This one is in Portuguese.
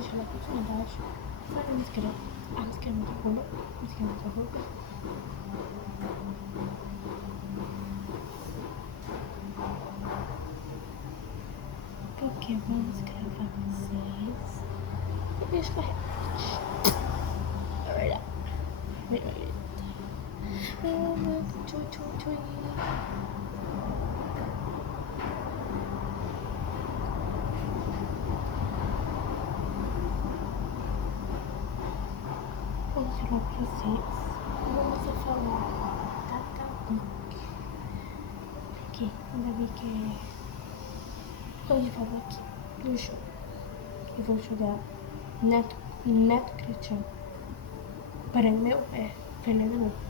deixar lá embaixo. Sabe a música? A música é muito boa. A música é muito boa. Porque vamos gravar vocês. E beijo pra repente. É verdade. Vou falar pra vocês. Vamos falar. Tá bom. Aqui, ainda vi que quando eu falo aqui do show, eu vou jogar Neto Cristiano. Para o meu é Fernando.